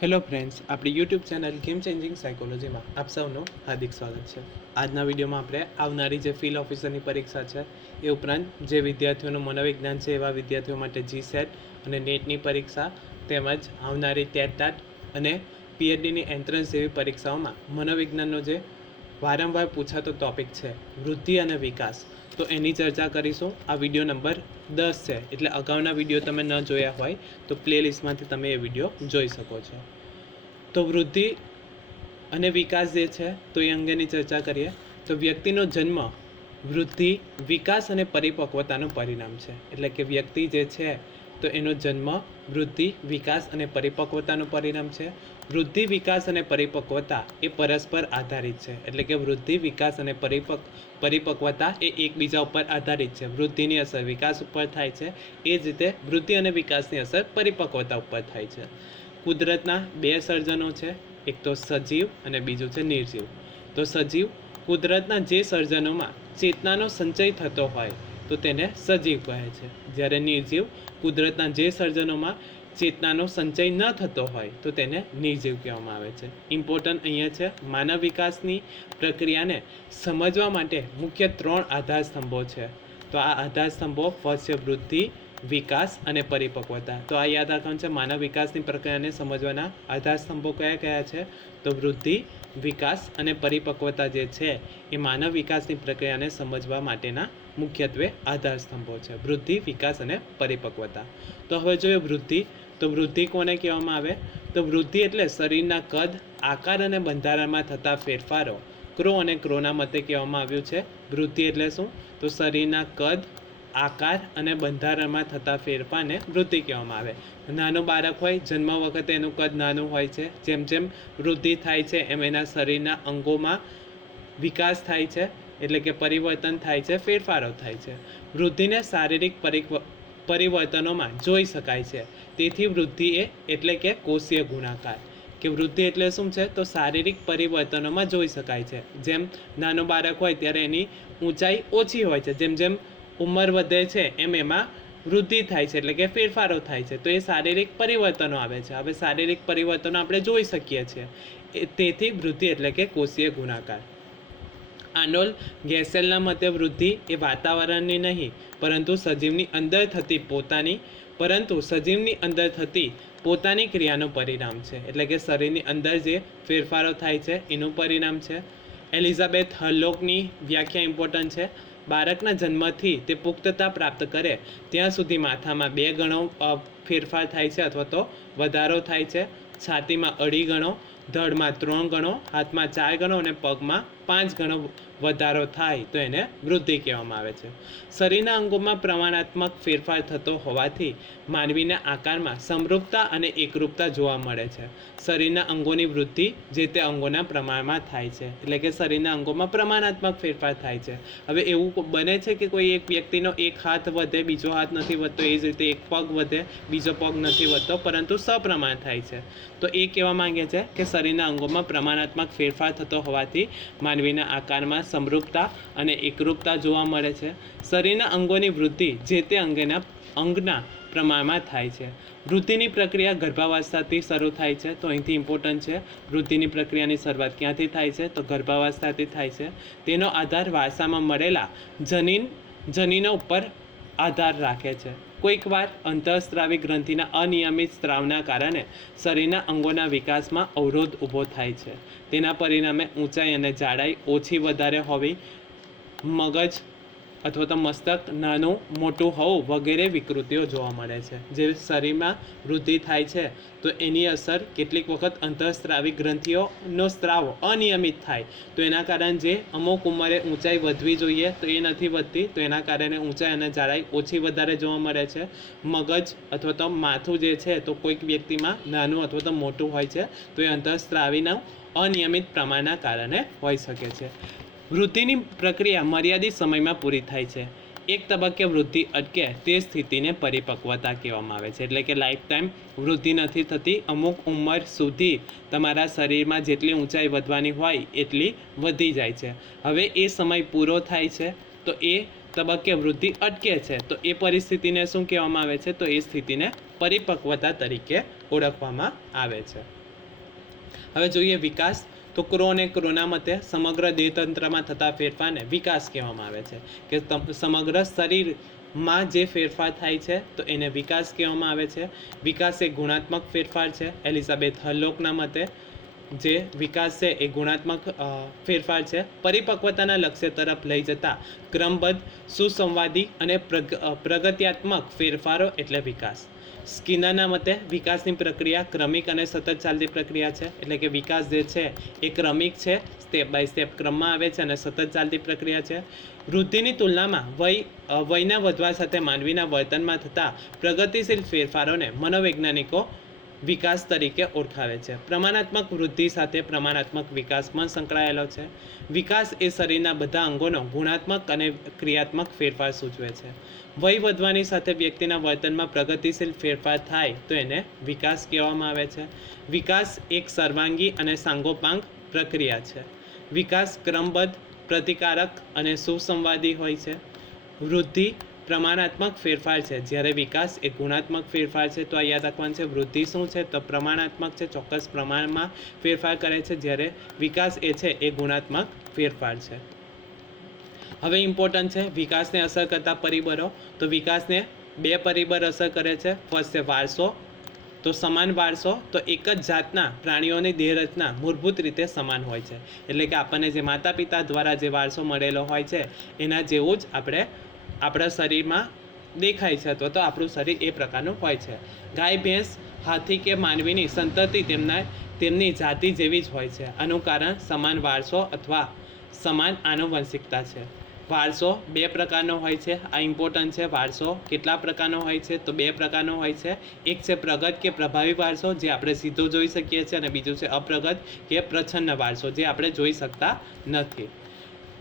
Hello friends, આપણી YouTube channel game changing સાયકોલોજીમાં આપ સૌનું હાર્દિક સ્વાગત છે. આજના વિડીયોમાં આપણે આવનારી જે ફિલ્ડ ઓફિસરની પરીક્ષા છે એ ઉપરાંત જે વિદ્યાર્થીઓનું મનોવિજ્ઞાન છે એવા વિદ્યાર્થીઓ માટે જીસેટ અને નેટની પરીક્ષા તેમજ આવનારી ટેટ અને પીએચડીની એન્ટ્રન્સ જેવી પરીક્ષાઓમાં મનોવિજ્ઞાનનો જે વારંવાર પૂછાતો ટોપિક છે વૃદ્ધિ અને વિકાસ, તો એની ચર્ચા કરીશું. આ વિડીયો નંબર 10 છે, એટલે અગાઉના વિડીયો તમે ન જોયા હોય તો પ્લેલિસ્ટમાંથી તમે એ વિડીયો જોઈ શકો છો. તો વૃદ્ધિ અને વિકાસ જે છે તો એ અંગેની ચર્ચા કરીએ. તો વ્યક્તિનો જન્મ વૃદ્ધિ, વિકાસ અને પરિપક્વતાનું પરિણામ છે. એટલે કે વ્યક્તિ જે છે તો એનો જન્મ વૃદ્ધિ, વિકાસ અને પરિપક્વતાનું પરિણામ છે. વૃદ્ધિ, વિકાસ અને પરિપક્વતા એ પરસ્પર આધારિત છે. એટલે કે વૃદ્ધિ, વિકાસ અને પરિપક્વતા એ એકબીજા ઉપર આધારિત છે. વૃદ્ધિની અસર વિકાસ ઉપર થાય છે, એ જ રીતે વૃદ્ધિ અને વિકાસની અસર પરિપક્વતા ઉપર થાય છે. કુદરતના બે સર્જનો છે, એક તો સજીવ અને બીજું છે નિર્જીવ. તો સજીવ કુદરતના જે સર્જનોમાં ચેતનાનો સંચય થતો હોય તો તેને સજીવ કહે છે, જ્યારે નિર્જીવ કુદરતના જે સર્જનોમાં ચેતનાનો સંચય ન થતો હોય તો તેને નિર્જીવ કહેવામાં આવે છે. ઇમ્પોર્ટન્ટ અહીંયા છે, માનવ વિકાસની પ્રક્રિયાને સમજવા માટે મુખ્ય 3 આધાર સ્તંભો છે. તો આ આધાર સ્તંભો ફર્સ્ટ છે વૃદ્ધિ, વિકાસ અને પરિપક્વતા. તો આ યાદ રાખવાનું છે, માનવ વિકાસની પ્રક્રિયાને સમજવાના આધાર સ્તંભો કયા કયા છે? તો વૃદ્ધિ, વિકાસ અને પરિપક્વતા જે છે એ માનવ વિકાસની પ્રક્રિયાને સમજવા માટેના મુખ્યત્વે આધાર સ્તંભો છે. વૃદ્ધિ, વિકાસ અને પરિપક્વતા. તો હવે જોઈએ વૃદ્ધિ. તો વૃદ્ધિ કોને કહેવામાં આવે? તો વૃદ્ધિ એટલે શરીરના કદ, આકાર અને બંધારણમાં થતા ફેરફારો. ક્રો અને ક્રોના મતે કહેવામાં આવ્યું છે વૃદ્ધિ એટલે શું? તો શરીરના કદ, આકાર અને બંધારણમાં થતા ફેરફારને વૃદ્ધિ કહેવામાં આવે. નાનું બાળક હોય, જન્મ વખતે એનું કદ નાનું હોય છે. જેમ જેમ વૃદ્ધિ થાય છે એમ એના શરીરના અંગોમાં વિકાસ થાય છે, એટલે કે પરિવર્તન થાય છે, ફેરફારો થાય છે. વૃદ્ધિને શારીરિક પરિવર્તનોમાં જોઈ શકાય છે. તેથી વૃદ્ધિ એટલે કે કોષીય ગુણાકાર. કે વૃદ્ધિ એટલે શું છે? તો શારીરિક પરિવર્તનોમાં જોઈ શકાય છે. જેમ નાનું બાળક હોય ત્યારે એની ઊંચાઈ ઓછી હોય છે, જેમ જેમ ઉંમર વધે છે એમ એમાં વૃદ્ધિ થાય છે, એટલે કે ફેરફારો થાય છે. તો એ શારીરિક પરિવર્તનો આવે છે. હવે શારીરિક પરિવર્તનો આપણે જોઈ શકીએ છીએ, તેથી વૃદ્ધિ એટલે કે કોષીય ગુણાકાર. આર્નોલ્ડ ગેસેલના મતે વૃદ્ધિ એ વાતાવરણની નહીં પરંતુ સજીવની અંદર થતી પોતાની ક્રિયાનું પરિણામ છે. એટલે કે શરીરની અંદર જે ફેરફારો થાય છે એનું પરિણામ છે. એલિઝાબેથ હર્લોકની વ્યાખ્યા ઇમ્પોર્ટન્ટ છે. બાળકના જન્મથી તે પુખ્તતા પ્રાપ્ત કરે ત્યાં સુધી માથામાં 2 ગણો ફેરફાર થાય છે અથવા તો વધારો થાય છે. છાતીમાં 2.5 ગણો, ધડમાં 3 ગણો, હાથમાં 4 ગણો અને પગમાં 5 ગણો વધારો થાય તો એને વૃદ્ધિ કહેવામાં આવે છે. શરીરના અંગોમાં પ્રમાણાત્મક ફેરફાર થતો હોવાથી માનવીના આકારમાં સમરૂપતા અને એકરૂપતા જોવા મળે છે. શરીરના અંગોની વૃદ્ધિ જે તે અંગોના પ્રમાણમાં થાય છે. એટલે કે શરીરના અંગોમાં પ્રમાણાત્મક ફેરફાર થાય છે. હવે એવું બને છે કે કોઈ એક વ્યક્તિનો એક હાથ વધે, બીજો હાથ નથી વધતો, એ જ રીતે એક પગ વધે, બીજો પગ નથી વધતો, પરંતુ સપ્રમાણ થાય છે. તો એ કહેવા માંગે છે કે શરીરના અંગોમાં પ્રમાણાત્મક ફેરફાર થતો હોવાથી માનવીના આકારમાં સમરૂપતા અને એકરૂપતા જોવા મળે છે. શરીરના અંગોની વૃદ્ધિ જે તે અંગના પ્રમાણમાં થાય છે. વૃદ્ધિની પ્રક્રિયા ગર્ભાવસ્થાથી શરૂ થાય છે. તો અહીંથી ઇમ્પોર્ટન્ટ છે, વૃદ્ધિની પ્રક્રિયાની શરૂઆત ક્યાંથી થાય છે? તો ગર્ભાવસ્થાથી થાય છે. તેનો આધાર વારસામાં મળેલા જનીનો ઉપર આધાર રાખે છે. કોઈકવાર અંતઃસ્ત્રાવી ગ્રંથિના અનિયમિત સ્ત્રાવના કારણે શરીરના અંગોના વિકાસમાં અવરોધ ઊભો થાય છે. તેના પરિણામે ઊંચાઈ અને જાડાઈ ઓછી વધારે હોવી, મગજ અથવા તો મસ્તક નાનું મોટું હોવું વગેરે વિકૃતિઓ જોવા મળે છે. જે શરીરમાં વૃદ્ધિ થાય છે તો એની અસર કેટલીક વખત અંતઃસ્ત્રાવી ગ્રંથિઓનો સ્ત્રાવ અનિયમિત થાય તો એના કારણે જે અમુક ઉંમરે ઊંચાઈ વધવી જોઈએ તો એ નથી વધતી, તો એના કારણે ઊંચાઈ અને જાડાઈ ઓછી વધારે જોવા મળે છે. મગજ અથવા તો માથું જે છે તો કોઈક વ્યક્તિમાં નાનું અથવા તો મોટું હોય છે, તો એ અંતઃસ્ત્રાવીના અનિયમિત પ્રમાણના કારણે હોઈ શકે છે. વૃદ્ધિની પ્રક્રિયા મર્યાદિત સમયમાં પૂરી થાય છે. એક તબક્કે વૃદ્ધિ અટકે તે સ્થિતિને પરિપક્વતા કહેવામાં આવે છે. એટલે કે લાઈફ ટાઈમ વૃદ્ધિ નથી થતી, અમુક ઉંમર સુધી તમારા શરીરમાં જેટલી ઊંચાઈ વધવાની હોય એટલી વધી જાય છે. હવે એ સમય પૂરો થાય છે તો એ તબક્કે વૃદ્ધિ અટકે છે, તો એ પરિસ્થિતિને શું કહેવામાં આવે છે? તો એ સ્થિતિને પરિપક્વતા તરીકે ઓળખવામાં આવે છે. હવે જોઈએ વિકાસ. તો ક્રો અને ક્રોના મતે સમગ્ર દેહતંત્રમાં થતા ફેરફારને વિકાસ કહેવામાં આવે છે. કે સમગ્ર શરીરમાં જે ફેરફાર થાય છે તો એને વિકાસ કહેવામાં આવે છે. વિકાસ એ ગુણાત્મક ફેરફાર છે. એલિઝાબેથ હર્લોકના મતે જે વિકાસ છે એ ગુણાત્મક ફેરફાર છે. પરિપક્વતાના લક્ષ્ય તરફ લઈ જતા ક્રમબદ્ધ, સુસંવાદી અને પ્રગત્યાત્મક ફેરફારો એટલે વિકાસ. સ્કિનરના મતે વિકાસની પ્રક્રિયા ક્રમિક અને સતત ચાલતી પ્રક્રિયા છે. એટલે કે વિકાસ જે છે એ ક્રમિક છે, સ્ટેપ બાય સ્ટેપ ક્રમમાં આવે છે અને સતત ચાલતી પ્રક્રિયા છે. વૃદ્ધિની તુલનામાં વયના વધવા સાથે માનવીના વર્તનમાં થતા પ્રગતિશીલ ફેરફારોને મનોવૈજ્ઞાનિકો વિકાસ તરીકે ઓળખાવે છે. પ્રમાણાત્મક વૃદ્ધિ સાથે પ્રમાણાત્મક વિકાસ પણ સંકળાયેલો છે. વિકાસ એ શરીરના બધા અંગોનો ગુણાત્મક અને ક્રિયાત્મક ફેરફાર સૂચવે છે. વય વધવાની સાથે વ્યક્તિના વર્તનમાં પ્રગતિશીલ ફેરફાર થાય તો એને વિકાસ કહેવામાં આવે છે. વિકાસ એક સર્વાંગી અને સાંગોપાંગ પ્રક્રિયા છે. વિકાસ ક્રમબદ્ધ, પ્રતિકારક અને સુસંવાદી હોય છે. વૃદ્ધિ પ્રમાણાત્મક ફેરફાર છે, જ્યારે વિકાસ એ ગુણાત્મક ફેરફાર છે. તો આ યાદ રાખવાનું છે. વૃદ્ધિ શું છે? તો પ્રમાણાત્મક છે, ચોક્કસ પ્રમાણમાં ફેરફાર કરે છે, જ્યારે વિકાસ એ છે એ ગુણાત્મક ફેરફાર છે. હવે ઇમ્પોર્ટન્ટ છે વિકાસને અસર કરતા પરિબળો. તો વિકાસને બે પરિબળ અસર કરે છે. ફર્સ્ટ છે વારસો. તો સમાન વારસો. તો એક જ જાતના પ્રાણીઓની દેહરચના મૂળભૂત રીતે સમાન હોય છે. એટલે કે આપણને જે માતા પિતા દ્વારા જે વારસો મળેલો હોય છે એના જેવું જ આપણા શરીરમાં દેખાય છે, અથવા તો આપણું શરીર એ પ્રકારનું હોય છે. ગાય, ભેંસ, હાથી કે માનવીની સંતતિ તેમની જાતિ જેવી જ હોય છે. આનું કારણ સમાન વારસો અથવા સમાન આનુવંશિકતા છે. વારસો બે પ્રકારનો હોય છે. આ ઇમ્પોર્ટન્ટ છે. વારસો કેટલા પ્રકારનો હોય છે? તો બે પ્રકારનો હોય છે. એક છે પ્રગત કે પ્રભાવી વારસો, જે આપણે સીધો જોઈ શકીએ છીએ, અને બીજું છે અપ્રગત કે પ્રચ્છન્ન વારસો, જે આપણે જોઈ શકતા નથી.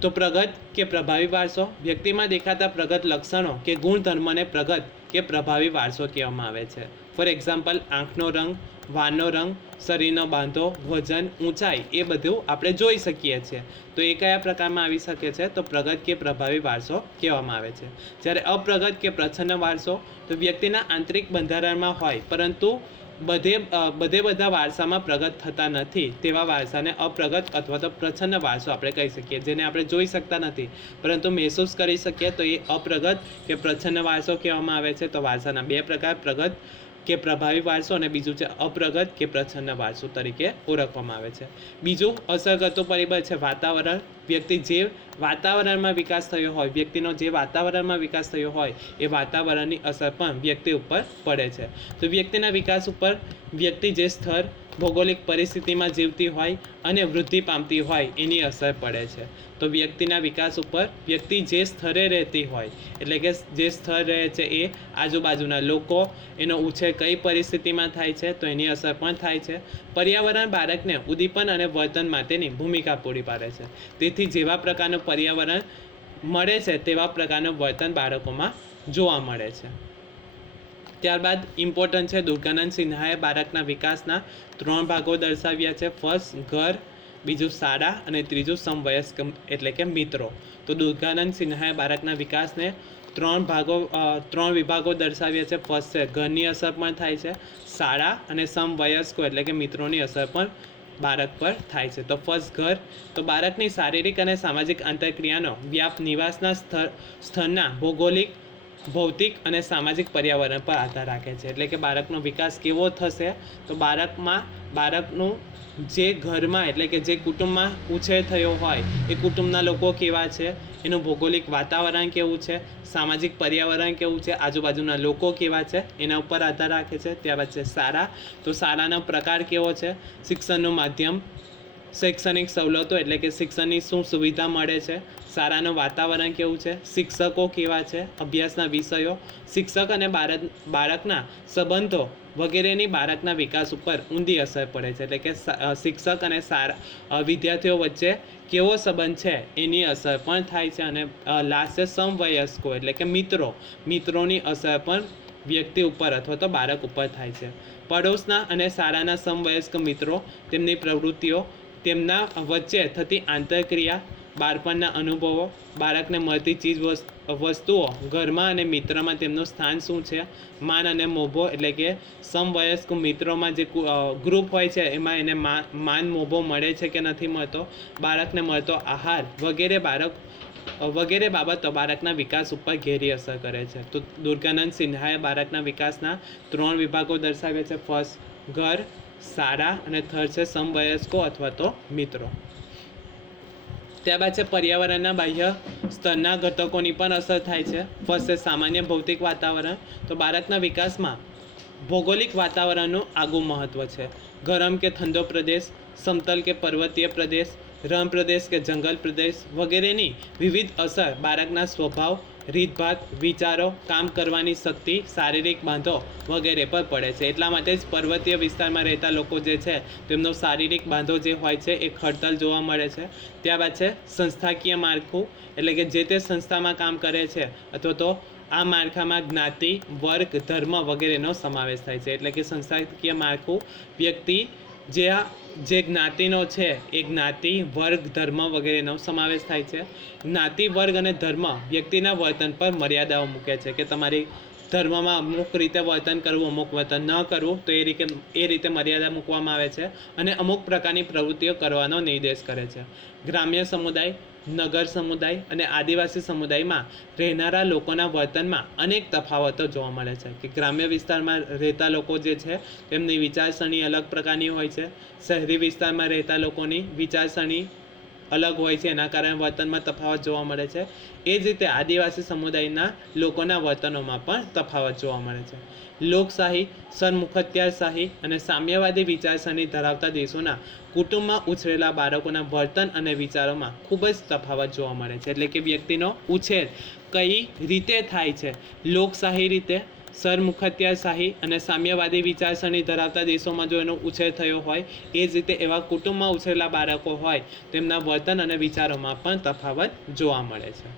તો પ્રગત કે પ્રભાવી વારસો, વ્યક્તિમાં દેખાતા પ્રગત લક્ષણો કે ગુણધર્મને પ્રગત કે પ્રભાવી વારસો કહેવામાં આવે છે. ફોર એક્ઝામ્પલ, આંખનો રંગ, વાળનો રંગ, શરીરનો બાંધો, વજન, ઊંચાઈ, એ બધું આપણે જોઈ શકીએ છીએ. તો એ કયા પ્રકારમાં આવી શકે છે? તો પ્રગત કે પ્રભાવી વારસો કહેવામાં આવે છે. જ્યારે અપ્રગત કે પ્રચ્છન્ન વારસો, તો વ્યક્તિના આંતરિક બંધારણમાં હોય પરંતુ બધા વારસામાં પ્રગટ થતા નથી, તેવા વારસાને અપ્રગત અથવા તો પ્રચ્છન્ન વારસો આપણે કહી શકીએ. જેને આપણે જોઈ શકતા નથી પરંતુ મહેસૂસ કરી શકીએ, તો એ અપ્રગત કે પ્રચ્છન્ન વારસો કહેવામાં આવે છે. તો વારસાના બે પ્રકાર, પ્રગત કે પ્રભાવી વારસો અને બીજું છે અપ્રગત કે પ્રચ્છન્ન વારસો તરીકે ઓળખવામાં આવે છે. બીજું અસર કરતું પરિબળ છે વાતાવરણ. વ્યક્તિનો જે વાતાવરણમાં વિકાસ થયો હોય એ વાતાવરણની અસર પણ વ્યક્તિ ઉપર પડે છે. તો વ્યક્તિના વિકાસ ઉપર વ્યક્તિ જે સ્થળ, ભૌગોલિક પરિસ્થિતિમાં જીવતી હોય અને વૃદ્ધિ પામતી હોય એની અસર પડે છે. તો વ્યક્તિના વિકાસ ઉપર વ્યક્તિ જે સ્થળે રહેતી હોય, એટલે કે જે સ્થળ રહે છે એ આજુબાજુના લોકો, એનો ઉછેર કઈ પરિસ્થિતિમાં થાય છે તો એની અસર પણ થાય છે. પર્યાવરણ બાળકને ઉદ્દીપન અને વર્તન માટેની ભૂમિકા પૂરી પાડે છે. તેથી જેવા પ્રકારનું પર્યાવરણ મળે છે તેવા પ્રકારનું વર્તન બાળકોમાં જોવા મળે છે. ત્યારબાદ ઇમ્પોર્ટન્ટ છે દુર્ગાનંદ સિન્હાએ બાળકના વિકાસના 3 ભાગો દર્શાવ્યા છે. ફર્સ્ટ ઘર, બીજું શાળા અને ત્રીજું સમવયસ્ક એટલે કે મિત્રો. તો દુર્ગાનંદ સિન્હાએ બાળકના વિકાસને 3 વિભાગો દર્શાવ્યા છે. ફર્સ્ટ છે ઘરની અસર પણ થાય છે, શાળા અને સમવયસ્કો એટલે કે મિત્રોની અસર પણ બાળક પર થાય છે. તો ફર્સ્ટ ઘર. તો બાળકની શારીરિક અને સામાજિક આંતરક્રિયાનો વ્યાપ નિવાસના સ્થળના ભૌગોલિક, ભૌતિક અને સામાજિક પર્યાવરણ પર આધાર રાખે છે. એટલે કે બાળકનો વિકાસ કેવો થશે? તો બાળકનું જે ઘરમાં એટલે કે જે કુટુંબમાં ઉછેર થયો હોય એ કુટુંબના લોકો કેવા છે, એનું ભૌગોલિક વાતાવરણ કેવું છે, સામાજિક પર્યાવરણ કેવું છે, આજુબાજુના લોકો કેવા છે, એના ઉપર આધાર રાખે છે. ત્યારબાદ છે શાળા. તો શાળાનો પ્રકાર કેવો છે, શિક્ષણનું માધ્યમ, શૈક્ષણિક સવલતો એટલે કે શિક્ષણની શું સુવિધા મળે છે, શાળાનું વાતાવરણ કેવું છે, શિક્ષકો કેવા છે, અભ્યાસના વિષયો, શિક્ષક અને બાળકના સંબંધો વગેરેની બાળકના વિકાસ ઉપર ઊંડી અસર પડે છે. એટલે કે શિક્ષક અને વિદ્યાર્થીઓ વચ્ચે કેવો સંબંધ છે એની અસર પણ થાય છે. અને લાસ્ટ છે સમવયસ્કો એટલે કે મિત્રોની અસર પણ વ્યક્તિ ઉપર અથવા તો બાળક ઉપર થાય છે. પડોશના અને શાળાના સમવયસ્ક મિત્રો, તેમની પ્રવૃત્તિઓ, તેમના વચ્ચે થતી આંતરક્રિયા, બાળપણના અનુભવો, બાળકને મળતી ચીજ વસ્તુઓ, ઘરમાં અને મિત્રમાં તેમનું સ્થાન શું છે, માન અને મોભો એટલે કે સમવયસ્ક મિત્રોમાં જે ગ્રુપ હોય છે એમાં એને માન મોભો મળે છે કે નથી મળતો, બાળકને મળતો આહાર વગેરે બાબતો બાળકના વિકાસ ઉપર ઘેરી અસર કરે છે. તો દુર્ગાનંદ સિન્હાએ બાળકના વિકાસના 3 વિભાગો દર્શાવ્યા છે. ફર્સ્ટ ઘર, શાળા અને થર્ડ છે સમવયસ્કો અથવા તો મિત્રો. ત્યારબાદ છે પર્યાવરણના બાહ્ય સ્તરના ઘટકોની પણ અસર થાય છે. ફર્સ્ટ છે સામાન્ય ભૌતિક વાતાવરણ. તો બાળકના વિકાસમાં ભૌગોલિક વાતાવરણનું આગવું મહત્ત્વ છે. ગરમ કે ઠંડો પ્રદેશ, સમતલ કે પર્વતીય પ્રદેશ, રણ પ્રદેશ કે જંગલ પ્રદેશ વગેરેની વિવિધ અસર બાળકના સ્વભાવ, રીતભાત, વિચારો, કામ કરવાની શક્તિ, શારીરિક બાંધો વગેરે પર પડે છે. એટલા માટે જ પર્વતીય વિસ્તારમાં રહેતા લોકો જે છે તેમનો શારીરિક બાંધો જે હોય છે એ ખડતલ જોવા મળે છે. ત્યારબાદ છે સંસ્થાકીય માળખું, એટલે કે જે તે સંસ્થામાં કામ કરે છે અથવા તો આ માળખામાં જ્ઞાતિ, વર્ગ, ધર્મ વગેરેનો સમાવેશ થાય છે. એટલે કે સંસ્થાકીય માળખું વ્યક્તિ જે જ્ઞાતિનો છે એ જ્ઞાતિ, વર્ગ, ધર્મ વગેરેનો સમાવેશ થાય છે. જ્ઞાતિ, વર્ગ અને ધર્મ વ્યક્તિના વર્તન પર મર્યાદાઓ મૂકે છે કે તમારી ધર્મમાં અમુક રીતે વર્તન કરવું, અમુક વર્તન ન કરવું, તો એ રીતે મર્યાદા મૂકવામાં આવે છે અને અમુક પ્રકારની પ્રવૃત્તિઓ કરવાનો નિર્દેશ કરે છે. ગ્રામ્ય સમુદાય, નગર સમુદાય અને આદિવાસી સમુદાયમાં રહેનારા લોકોના વર્તનમાં અનેક તફાવતો જોવા મળે છે. કે ગ્રામ્ય વિસ્તારમાં રહેતા લોકો જે છે તેમની વિચારસરણી અલગ પ્રકારની હોય છે, શહેરી વિસ્તારમાં રહેતા લોકોની વિચારસરણી અલગ હોય છે, એના કારણે વર્તનમાં તફાવત જોવા મળે છે. એ જ રીતે આદિવાસી સમુદાયના લોકોના વર્તનોમાં પણ તફાવત જોવા મળે છે. લોકશાહી, સરમુખત્યારશાહી અને સામ્યવાદી વિચારસરણી ધરાવતા દેશોના કુટુંબમાં ઉછરેલા બાળકોના વર્તન અને વિચારોમાં ખૂબ જ તફાવત જોવા મળે છે. એટલે કે વ્યક્તિનો ઉછેર કઈ રીતે થાય છે, લોકશાહી રીતે, સરમુખત્યારશાહી અને સામ્યવાદી વિચારસરણી ધરાવતા દેશોમાં જો એનો ઉછેર થયો હોય, એ જ રીતે એવા કુટુંબમાં ઉછરેલા બાળકો હોય તેમના વર્તન અને વિચારોમાં પણ તફાવત જોવા મળે છે.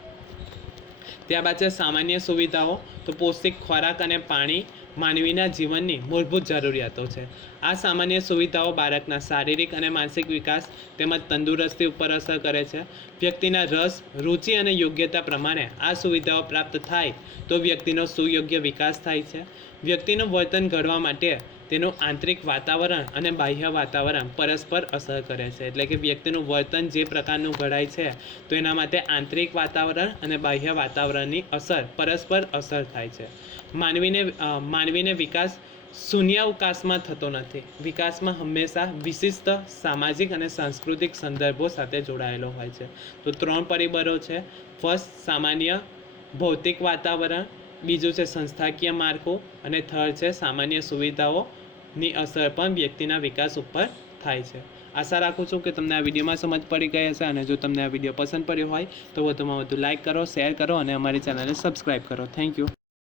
ત્યારબાદ છે સામાન્ય સુવિધાઓ. તો પૌષ્ટિક ખોરાક અને પાણી માનવીના જીવનની મૂળભૂત જરૂરિયાતો છે. આ સામાન્ય સુવિધાઓ બાળકના શારીરિક અને માનસિક વિકાસ તેમજ તંદુરસ્તી ઉપર અસર કરે છે. વ્યક્તિના રસ, રુચિ અને યોગ્યતા પ્રમાણે આ સુવિધાઓ પ્રાપ્ત થાય તો વ્યક્તિનો સુયોગ્ય વિકાસ થાય છે. વ્યક્તિનું વર્તન ઘડવા માટે તેનું આંતરિક વાતાવરણ અને બાહ્ય વાતાવરણ પરસ્પર અસર કરે છે. એટલે કે વ્યક્તિનું વર્તન જે પ્રકારનું ઘડાય છે તો એના માટે આંતરિક વાતાવરણ અને બાહ્ય વાતાવરણની પરસ્પર અસર થાય છે. માનવીને વિકાસ શૂન્યાવકાશમાં થતો નથી. વિકાસમાં હંમેશા વિશિષ્ટ સામાજિક અને સાંસ્કૃતિક સંદર્ભો સાથે જોડાયેલો હોય છે. તો 3 પરિબળો છે. ફર્સ્ટ સામાન્ય ભૌતિક વાતાવરણ, બીજું છે સંસ્થાકીય માળખું અને થર્ડ છે સામાન્ય સુવિધાઓની અસર પણ વ્યક્તિના વિકાસ ઉપર થાય છે. આશા રાખું છું કે તમને આ વિડીયોમાં સમજ પડી ગઈ હશે અને જો તમને આ વિડીયો પસંદ પડ્યો હોય તો વધુમાં વધુ લાઇક કરો, શેર કરો અને અમારી ચેનલને સબસ્ક્રાઈબ કરો. Thank you.